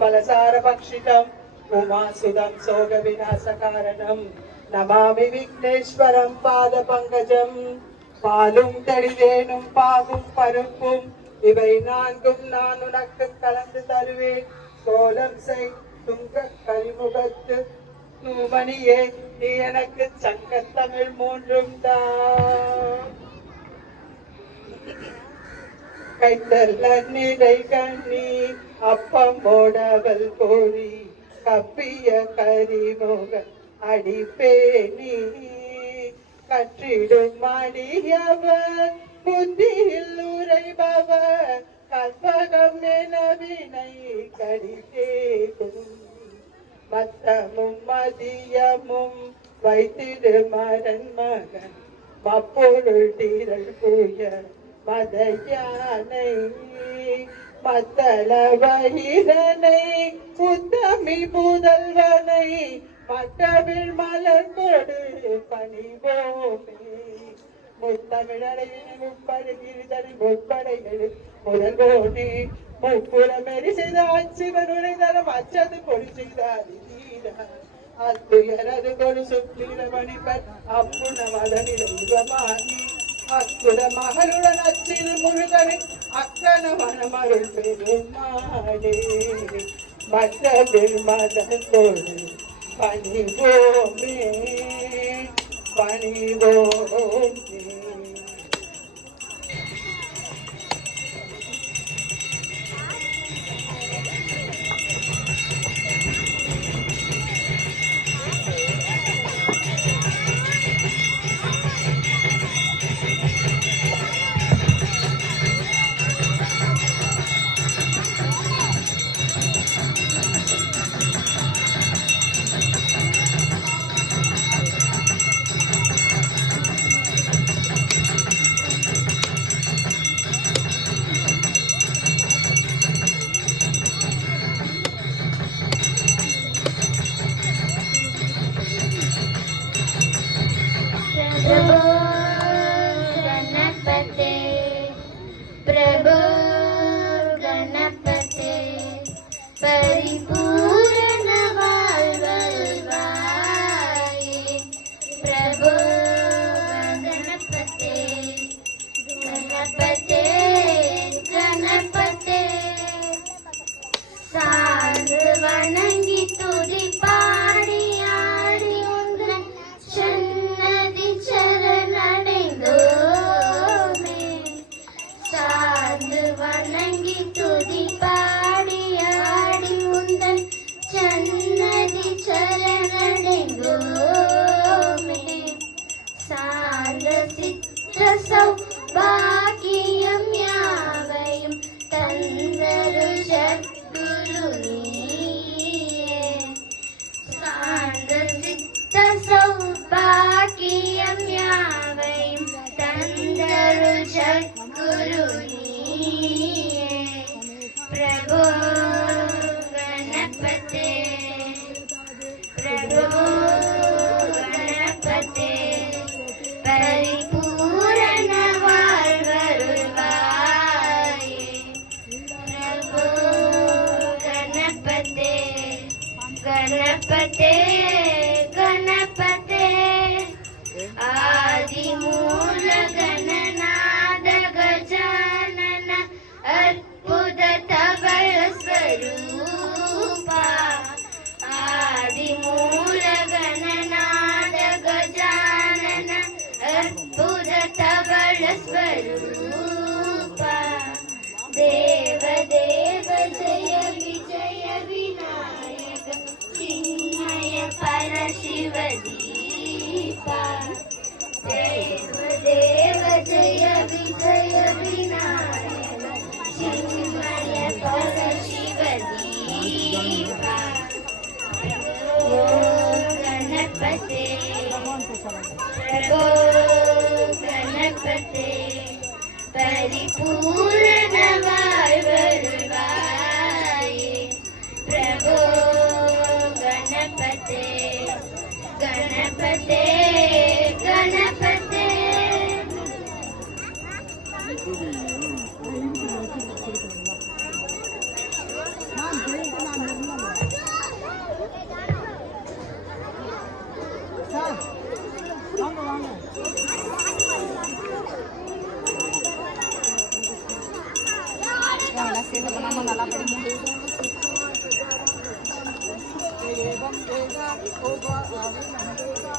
बलसारभक्षितम् उमासुदं सोगविनाशकारणं नमामि विघ्नेश्वरं पादपङ्कजं பாலும் தெளிதேனும் பாகும் பருப்பும் இவை நான்கும் நான் உனக்கு கலந்து தருவேன் கோலம் செய் துங்க கரிமுகத்து நூமணியே நீ எனக்கு சங்கத்தமிழ் மூன்றும் தான் கைத்தல்ல நிலை கண்ணி அப்பம் போடவல் கோரி கப்பிய கரிமுக அடிப்பேனி கற்றிடும் அடியவர் புத்தியில் உரைபவர் கற்பகம் நிலவினை கடித்தேடும் மத்தமும் மதியமும் வைத்திடு மரன் மகன் மப்பொருள் தீரல் புய மதையானை மத்தள வயிரனை உத்தமி முதல்வனை மற்றவில் மலர் கொடு பணிவோமே முத்தமிழரையின் முப்படைகிரிதறி முற்படைகள் முதல்வோனே முப்புறமெறி செய்த அச்சிவன் உரைதரம் அச்சது கொடி செய்தார் அத்துயரது கொடு சுற்றிட மணிப்பர் அப்புண மதனிலமாகி அக்குட மகளுடன் அச்சில் முழுதனை அக்கன மனமருள் பெருமாடே மற்றவில் மதன் கொடு பணிவோமே பணிவோமே गणपते गणपते आदिमूल गणनाद गजानन अद्भुत तबल स्वरूपा आदिमूल गणनाद गजानन अद्भुत तबल स्वरूपा देव देव जय विजय विनायक चिन्मय परशिव दीपा देव देव जय विजय विनायक चिन्मय परशिव दीपा गणपते गणपते परिपूर्ण वाळवरुळवाये प्रभो गणपते गणपते गणपते நம்ம நல்லா படிங்க. ஏவம் வேத ஓவா ஆவே நம தேவா